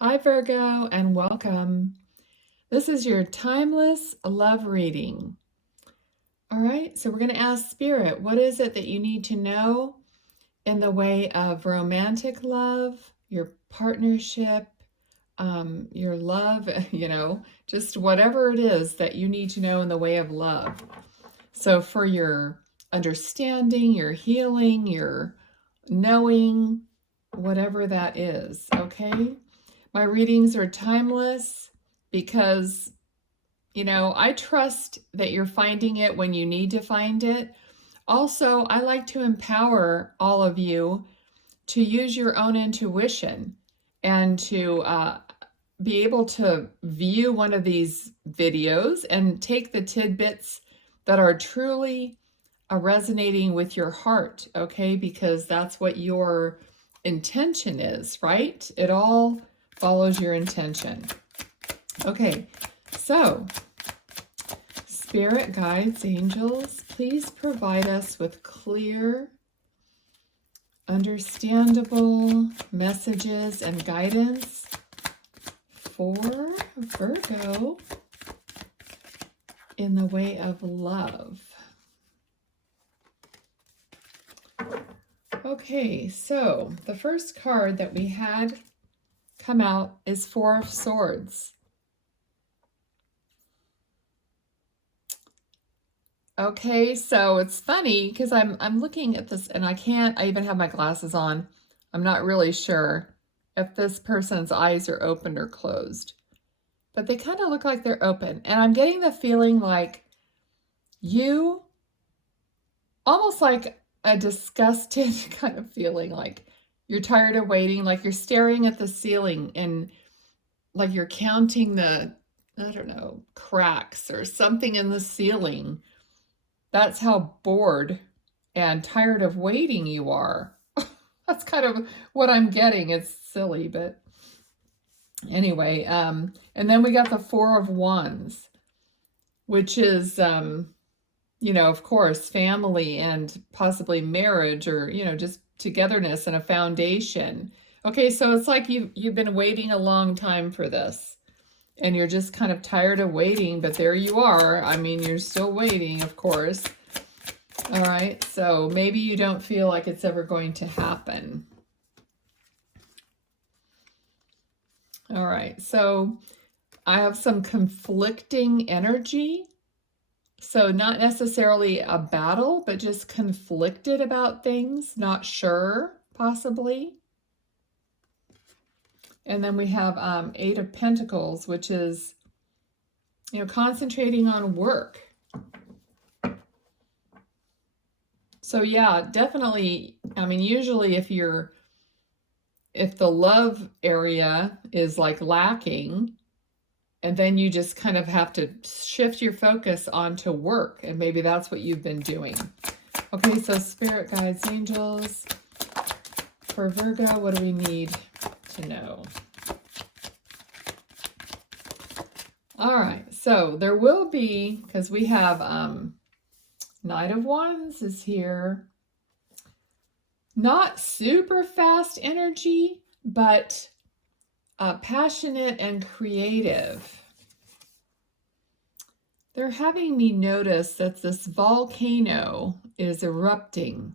Hi, Virgo, and welcome. This is your timeless love reading. All right, so we're going to ask Spirit, what is it that you need to know in the way of romantic love, your partnership, your love, just whatever it is that you need to know in the way of love. So for your understanding, your healing, your knowing, whatever that is, okay? My readings are timeless because, I trust that you're finding it when you need to find it. Also, I like to empower all of you to use your own intuition and to be able to view one of these videos and take the tidbits that are truly resonating with your heart, okay? Because that's what your intention is, right? It all follows your intention. Okay, so spirit guides, angels, please provide us with clear, understandable messages and guidance for Virgo in the way of love. Okay, so the first card that we had come out is Four of Swords. Okay, so it's funny because I'm looking at this and I even have my glasses on. I'm not really sure if this person's eyes are open or closed, but they kind of look like they're open. And I'm getting the feeling like you, almost like a disgusted kind of feeling, like you're tired of waiting, like you're staring at the ceiling and like you're counting the, I don't know, cracks or something in the ceiling. That's how bored and tired of waiting you are. That's kind of what I'm getting. It's silly, but anyway. And then we got the Four of Wands, which is, of course, family and possibly marriage or, just togetherness and a foundation. Okay, so it's like you've been waiting a long time for this. And you're just kind of tired of waiting, but there you are. I mean, you're still waiting, of course. All right, so maybe you don't feel like it's ever going to happen. All right, so I have some conflicting energy. So not necessarily a battle, but just conflicted about things, not sure, possibly. And then we have Eight of Pentacles, which is, concentrating on work. So yeah, definitely, I mean, usually if the love area is like lacking, and then you just kind of have to shift your focus onto work, and maybe that's what you've been doing. Okay, so spirit guides, angels, for Virgo, what do we need to know? All right, so there will be, because we have Knight of Wands is here. Not super fast energy, but passionate and creative. They're having me notice that this volcano is erupting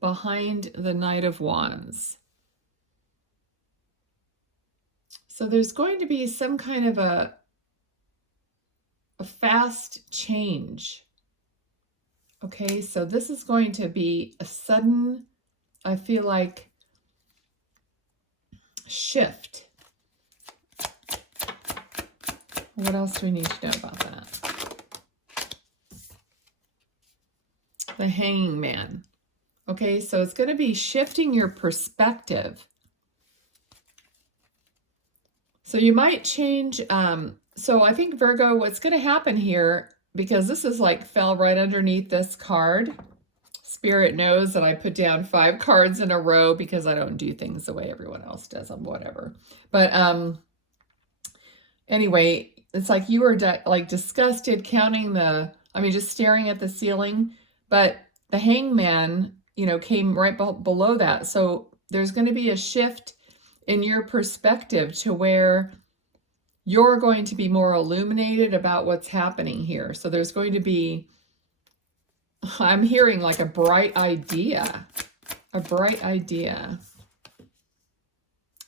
behind the Knight of Wands. So there's going to be some kind of a fast change. Okay, so this is going to be a sudden, I feel like, shift. What else do we need to know about that? The Hanging Man. Okay, so it's going to be shifting your perspective. So you might change, so I think Virgo, what's going to happen here, because this is like fell right underneath this card. Spirit knows that I put down 5 cards in a row because I don't do things the way everyone else does them, whatever. But anyway, it's like you were like disgusted counting just staring at the ceiling. But the Hangman, came right below that. So there's going to be a shift in your perspective to where you're going to be more illuminated about what's happening here. So there's going to be, I'm hearing like a bright idea. A bright idea.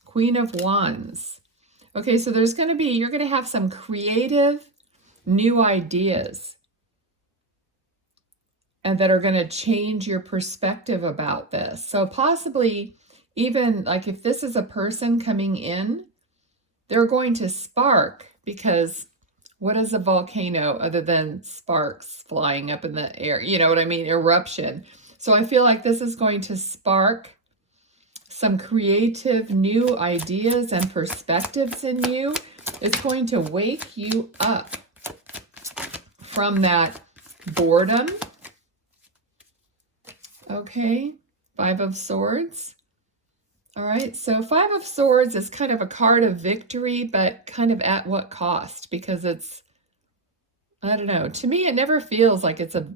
Queen of Wands. Okay, so there's going to be, you're going to have some creative new ideas and that are going to change your perspective about this. So possibly even like if this is a person coming in, they're going to spark, because what is a volcano other than sparks flying up in the air? You know what I mean? Eruption. So I feel like this is going to spark some creative new ideas and perspectives in you. It's going to wake you up from that boredom. Okay, Five of Swords. All right, so Five of Swords is kind of a card of victory, but kind of at what cost? Because it's, I don't know, to me it never feels like it's a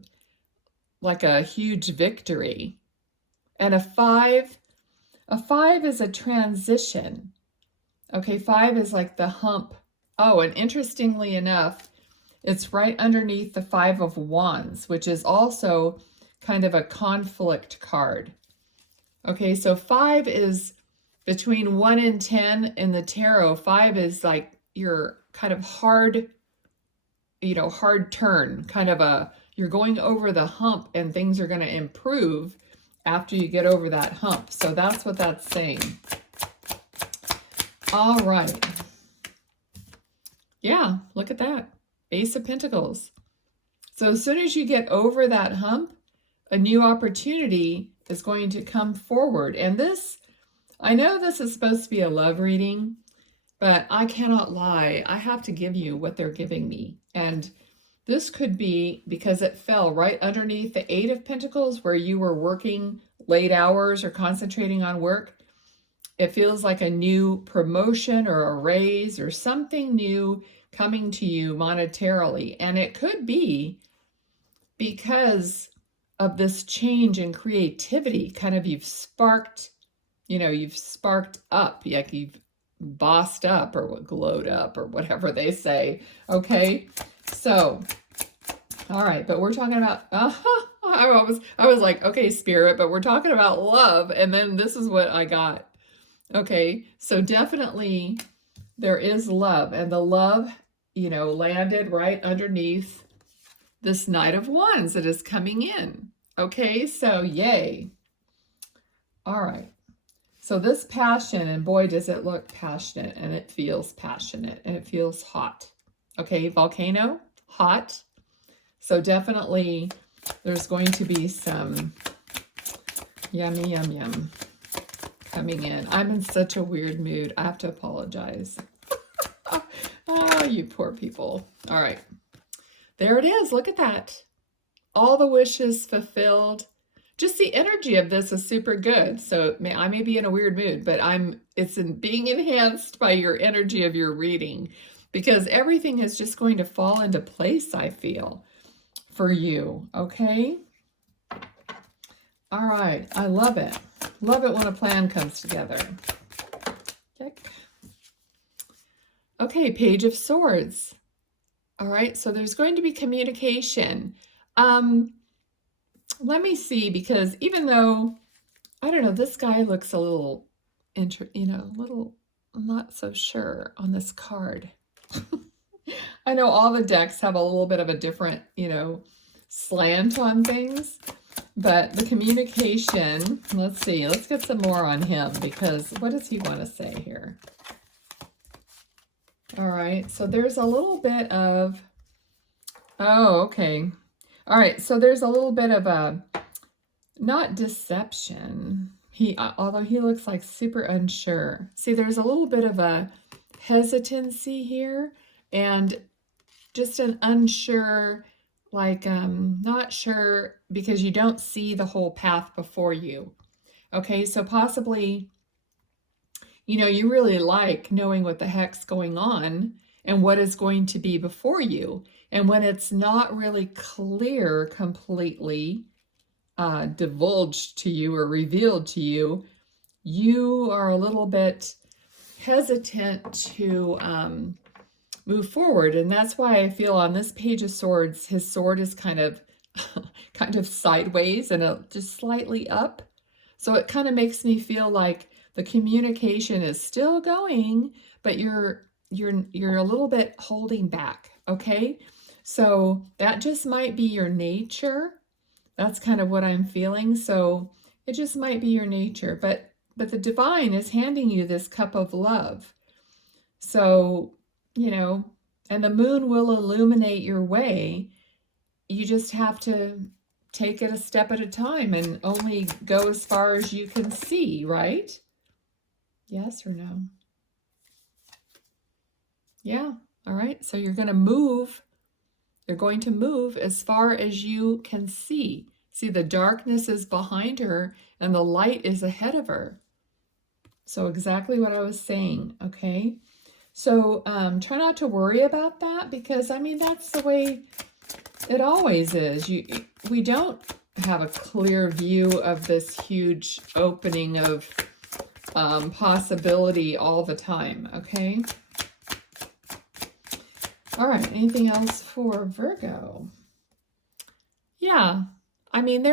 huge victory. And a five is a transition. Okay, 5 is like the hump. Oh, and interestingly enough, it's right underneath the 5 of Wands, which is also kind of a conflict card. Okay, so 5 is between 1 and 10 in the tarot. 5 is like your kind of hard, hard turn, kind of you're going over the hump and things are going to improve after you get over that hump. So that's what that's saying. All right. Yeah, look at that. Ace of Pentacles. So as soon as you get over that hump, a new opportunity is going to come forward. And this, I know this is supposed to be a love reading, but I cannot lie. I have to give you what they're giving me. And this could be because it fell right underneath the 8 of Pentacles where you were working late hours or concentrating on work. It feels like a new promotion or a raise or something new coming to you monetarily. And it could be because of this change in creativity. Kind of you've sparked up, like you've bossed up or glowed up or whatever they say. Okay, so all right, but we're talking about I was like, okay, Spirit, but we're talking about love, and then this is what I got. Okay, so definitely there is love, and the love landed right underneath this Knight of Wands that is coming in. Okay, so yay. All right. So this passion, and boy, does it look passionate, and it feels passionate, and it feels hot. Okay, volcano, hot. So definitely there's going to be some yummy, yum, yum coming in. I'm in such a weird mood. I have to apologize. Oh, you poor people. All right. There it is. Look at that. All the wishes fulfilled. Just the energy of this is super good. So I may be in a weird mood, but it's being enhanced by your energy of your reading, because everything is just going to fall into place, I feel, for you. Okay? All right. I love it. Love it when a plan comes together. Check. Okay, Page of Swords. All right, so there's going to be communication. Let me see, because even though, I don't know, this guy looks a little, little, I'm not so sure on this card. I know all the decks have a little bit of a different, slant on things, but the communication, let's see, let's get some more on him, because what does he want to say here? All right, so there's a little bit of, oh, okay. All right, so there's a little bit of a, not deception. Although he looks like super unsure. See, there's a little bit of a hesitancy here, and just an unsure, like not sure because you don't see the whole path before you. Okay, so possibly, you really like knowing what the heck's going on and what is going to be before you. And when it's not really clear completely, divulged to you or revealed to you, you are a little bit hesitant to move forward. And that's why I feel on this Page of Swords, his sword is kind of sideways and just slightly up. So it kind of makes me feel like the communication is still going, but you're a little bit holding back, okay? So that just might be your nature. That's kind of what I'm feeling. So it just might be your nature, but the divine is handing you this cup of love. So, you know, and the moon will illuminate your way. You just have to take it a step at a time and only go as far as you can see, right? Yes or no? Yeah. All right. So you're going to move. You're going to move as far as you can see. See, the darkness is behind her and the light is ahead of her. So exactly what I was saying, okay? So try not to worry about that, because, I mean, that's the way it always is. We don't have a clear view of this huge opening of possibility all the time, okay? All right, anything else for Virgo? Yeah, I mean,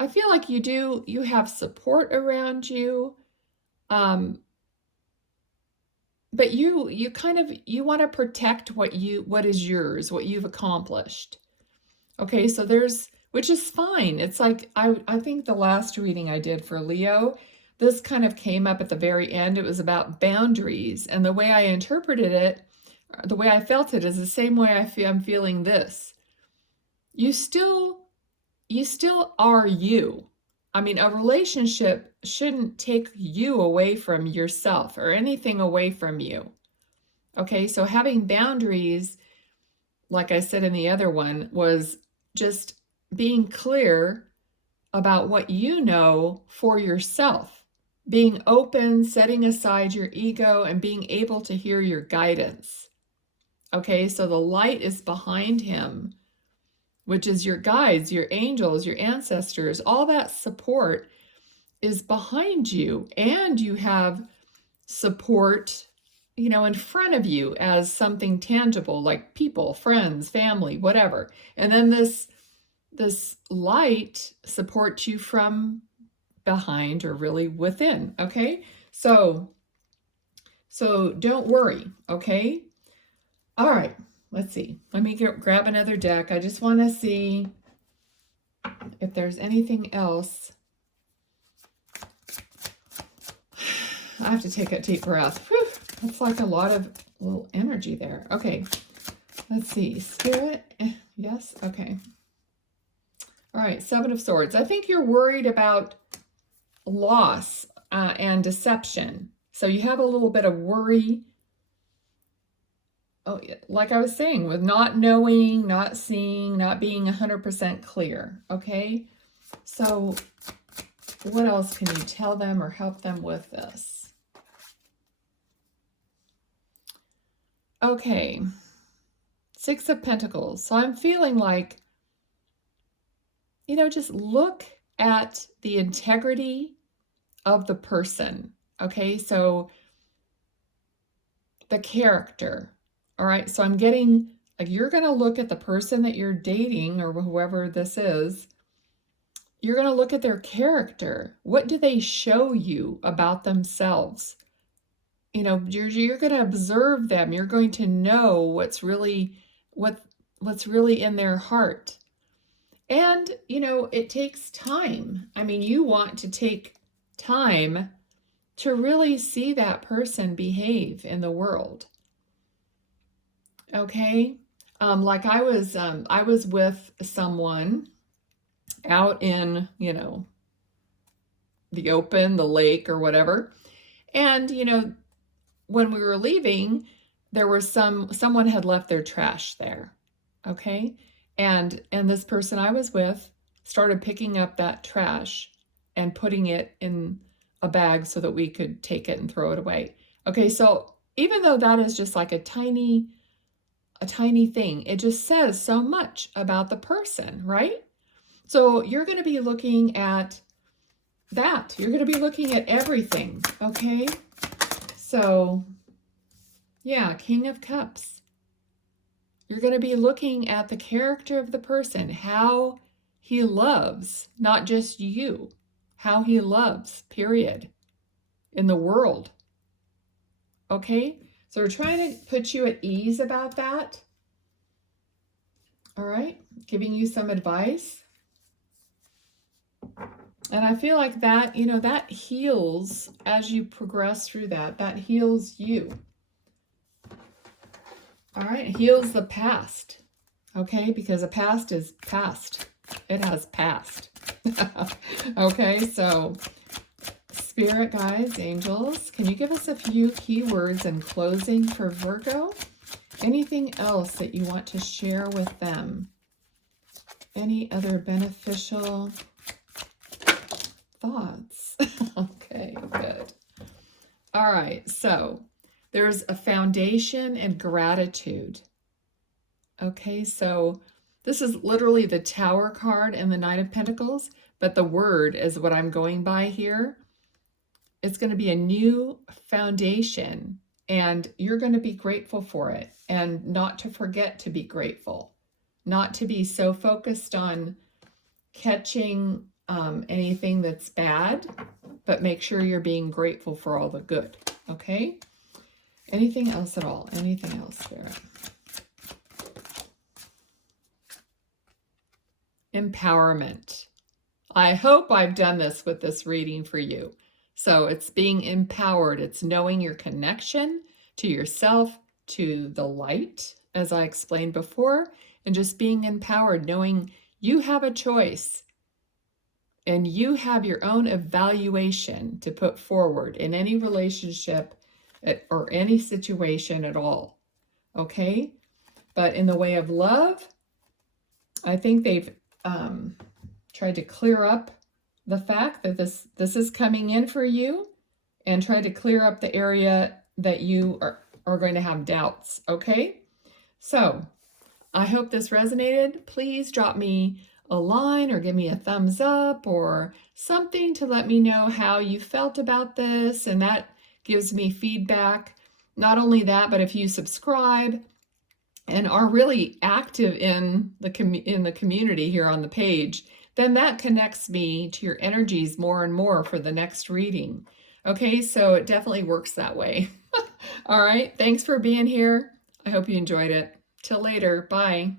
I feel like you have support around you, but you kind of, you want to protect what is yours, what you've accomplished. Okay, so which is fine. It's like, I think the last reading I did for Leo, this kind of came up at the very end. It was about boundaries, and the way I interpreted it, the way I felt it, is the same way I'm feeling this. You still are you. I mean, a relationship shouldn't take you away from yourself or anything away from you. Okay, so having boundaries, like I said in the other one, was just being clear about what you know for yourself, being open, setting aside your ego, and being able to hear your guidance. Okay, so the light is behind him, which is your guides, your angels, your ancestors. All that support is behind you, and you have support, you know, in front of you as something tangible, like people, friends, family, whatever. And then this light supports you from behind, or really within, okay? So don't worry, okay? All right, let's see. Let me grab another deck. I just want to see if there's anything else. I have to take a deep breath. Whew, that's like a lot of little energy there. Okay, let's see. Spirit, yes, okay. All right, Seven of Swords. I think you're worried about loss and deception. So you have a little bit of worry. Oh, like I was saying, with not knowing, not seeing, not being 100% clear, okay? So what else can you tell them or help them with this? Okay, Six of Pentacles. So I'm feeling like, you know, just look at the integrity of the person, okay? So the character. All right, so I'm getting, like, you're going to look at the person that you're dating, or whoever this is. You're going to look at their character. What do they show you about themselves? You know, you're going to observe them. You're going to know what's really in their heart. And, you know, it takes time. I mean, you want to take time to really see that person behave in the world. Okay, like I was with someone out in, you know, the open, the lake or whatever. And, you know, when we were leaving, there was someone had left their trash there. Okay. And this person I was with started picking up that trash and putting it in a bag so that we could take it and throw it away. Okay. So even though that is just like a tiny thing, it just says so much about the person, right? So you're going to be looking at that. You're going to be looking at everything, okay? So, yeah, King of Cups. You're going to be looking at the character of the person, how he loves, not just you, how he loves, period, in the world. Okay? So we're trying to put you at ease about that. All right? Giving you some advice. And I feel like that, you know, that heals as you progress through that. That heals you. All right? It heals the past. Okay? Because the past is past. It has passed. Okay? So, Spirit guides, angels, can you give us a few keywords in closing for Virgo? Anything else that you want to share with them? Any other beneficial thoughts? Okay, good. All right, so there's a foundation and gratitude. Okay, so this is literally the Tower card and the Knight of Pentacles, but the word is what I'm going by here. It's going to be a new foundation, and you're going to be grateful for it, and not to forget to be grateful, not to be so focused on catching anything that's bad, but make sure you're being grateful for all the good. Okay? Anything else at all? Anything else, Spirit? Empowerment. I hope I've done this with this reading for you. So it's being empowered. It's knowing your connection to yourself, to the light, as I explained before, and just being empowered, knowing you have a choice and you have your own evaluation to put forward in any relationship or any situation at all. Okay? But in the way of love, I think they've tried to clear up the fact that this is coming in for you, and try to clear up the area that you are going to have doubts. Okay? So I hope this resonated. Please drop me a line or give me a thumbs up or something to let me know how you felt about this, and that gives me feedback. Not only that, but if you subscribe and are really active in the community here on the page, then that connects me to your energies more and more for the next reading. Okay, so it definitely works that way. All right, thanks for being here. I hope you enjoyed it. Till later, bye.